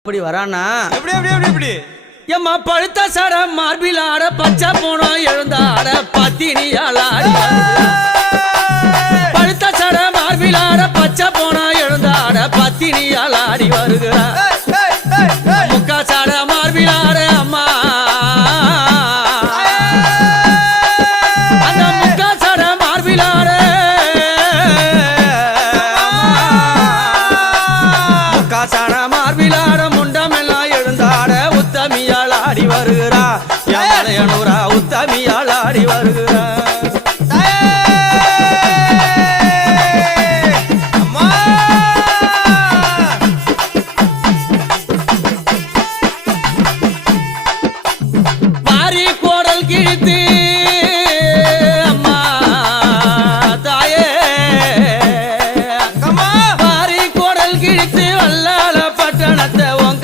இப்படி வரானா எப்படி எப்படி எப்படி எப்படி எம்மா பழுத்த சட மார்பில் ஆட பச்சை போனோம் எழுந்தாட பத்தினியால் ஆடி பழுத்த சட மார்பில் ஆட பச்சை போனோம் எழுந்தாட பத்தினியால் ஆடி வருகிறார்